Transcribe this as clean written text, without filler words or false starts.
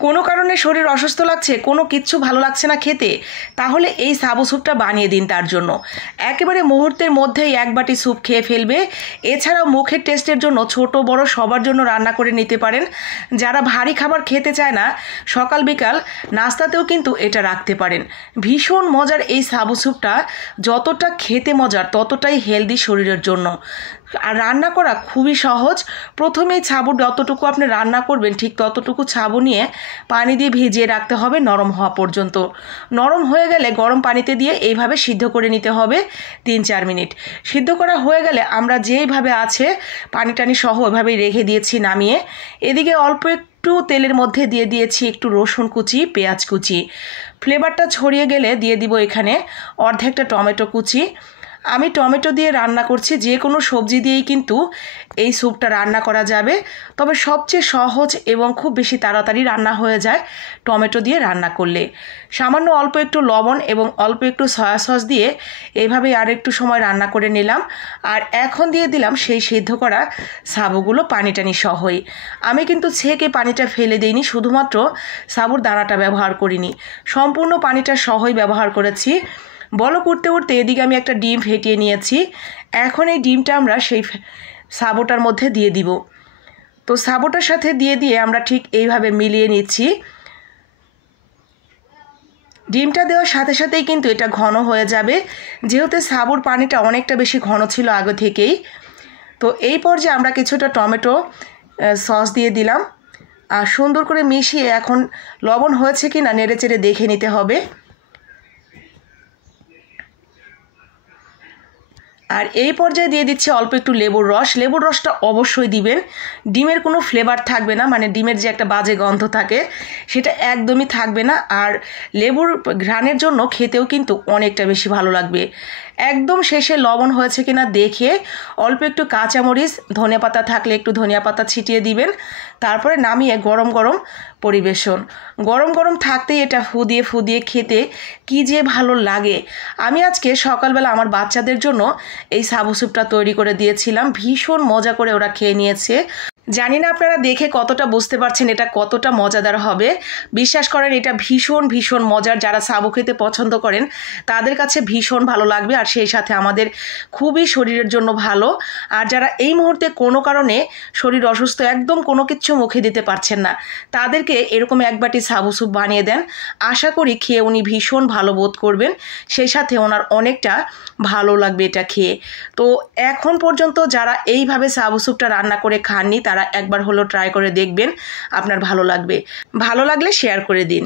কোনো কারণে শরীর অসুস্থ লাগছে, কোনো কিচ্ছু ভালো লাগছে না খেতে, তাহলে এই সাবু স্যুপটা বানিয়ে দিন তার জন্য। একেবারে মুহূর্তের মধ্যেই এক বাটি স্যুপ খেয়ে ফেলবে। এছাড়াও মুখের টেস্টের জন্য ছোট বড় সবার জন্য রান্না করে নিতে পারেন। যারা ভারী খাবার খেতে চায় না, সকাল বিকাল নাস্তাতেও কিন্তু এটা রাখতে পারেন। ভীষণ মজার এই সাবু স্যুপটা যতটা খেতে মজার ততটাই হেলদি শরীরের জন্য। আর রান্না করা খুবই সহজ। প্রথমেই ছাবু যতটুকু আপনি রান্না করবেন ঠিক ততটুকু ছাবু নিয়ে পানি দিয়ে ভিজিয়ে রাখতে হবে নরম হওয়া পর্যন্ত। নরম হয়ে গেলে গরম পানিতে দিয়ে এইভাবে সিদ্ধ করে নিতে হবে 3-4 মিনিট। সিদ্ধ করা হয়ে গেলে আমরা যেইভাবে আছে পানি টানি সহ ওইভাবেই রেখে দিয়েছি নামিয়ে। এদিকে অল্প একটু তেলের মধ্যে দিয়ে দিয়েছি একটু রসুন কুচি, পেঁয়াজ কুচি। ফ্লেভারটা ছড়িয়ে গেলে দিয়ে দিব এখানে অর্ধেকটা টমেটো কুচি। আমি টমেটো দিয়ে রান্না করছি, যে কোনো সবজি দিয়েই কিন্তু এই স্যুপটা রান্না করা যাবে, তবে সবচেয়ে সহজ এবং খুব বেশি তাড়াতাড়ি রান্না হয়ে যায় টমেটো দিয়ে রান্না করলে। সামান্য অল্প একটু লবণ এবং অল্প একটু সয়া সস দিয়ে এইভাবে আর একটু সময় রান্না করে নিলাম। আর এখন দিয়ে দিলাম সেই সিদ্ধ করা সাবুগুলো পানি টানি সহই। আমি কিন্তু ছেঁকে পানিটা ফেলে দিইনি, শুধুমাত্র সাবুর দানাটা ব্যবহার করিনি, সম্পূর্ণ পানিটা সহই ব্যবহার করেছি। বলক উঠতে উঠতে এদিকে আমি একটা ডিম ফেটিয়ে নিয়েছি। এখন এই ডিমটা আমরা সেই সাবুটার মধ্যে দিয়ে দিব। তো সাবুটার সাথে দিয়ে আমরা ঠিক এইভাবে মিলিয়ে নিচ্ছি। ডিমটা দেওয়ার সাথে সাথেই কিন্তু এটা ঘন হয়ে যাবে, যেহেতু সাবুর পানিটা অনেকটা বেশি ঘন ছিল আগে থেকেই। তো এই পর্যায়ে আমরা কিছুটা টমেটো সস দিয়ে দিলাম আর সুন্দর করে মিশিয়ে এখন লবণ হয়েছে কি না নেড়ে চেড়ে দেখে নিতে হবে। আর এই পর্যায়ে দিয়ে দিচ্ছি অল্প একটু লেবুর রস। লেবুর রসটা অবশ্যই দিবেন। ডিমের কোনো ফ্লেভার থাকবে না, মানে ডিমের যে একটা বাজে গন্ধ থাকে সেটা একদমই থাকবে না। আর লেবুর ঘ্রাণের জন্য খেতেও কিন্তু অনেকটা বেশি ভালো লাগবে। একদম শেষে লবণ হয়েছে কিনা দেখে অল্প একটু কাঁচামরিচ, ধনিয়াপাতা থাকলে একটু ধনিয়াপাতা ছিটিয়ে দিবেন। তারপরে নামিয়ে গরম গরম পরিবেশন। গরম গরম থাকতেই এটা ফুদিয়ে খেতে কি যে ভালো লাগে। আমি আজকে সকালবেলা আমার বাচ্চাদের জন্য এই সাবু স্যুপটা তৈরি করে দিয়েছিলাম, ভীষণ মজা করে ওরা খেয়ে নিয়েছে। জানি না আপনারা দেখে কতটা বুঝতে পারছেন এটা কতটা মজাদার হবে। বিশ্বাস করেন এটা ভীষণ ভীষণ মজার। যারা সাবু খেতে পছন্দ করেন তাদের কাছে ভীষণ ভালো লাগবে, আর সেই সাথে আমাদের খুবই শরীরের জন্য ভালো। আর যারা এই মুহূর্তে কোনো কারণে শরীর অসুস্থ, একদম কোনো কিছু মুখে দিতে পারছেন না, তাদেরকে এরকম এক বাটি সাবু স্যুপ বানিয়ে দেন। আশা করি খেয়ে উনি ভীষণ ভালো বোধ করবেন, সেই সাথে ওনার অনেকটা ভালো লাগবে এটা খেয়ে। তো এখন পর্যন্ত যারা এইভাবে সাবু স্যুপটা রান্না করে খাননি তারা একবার হলো ট্রাই করে দেখবেন, আপনার ভালো লাগবে। ভালো লাগলে শেয়ার করে দিন।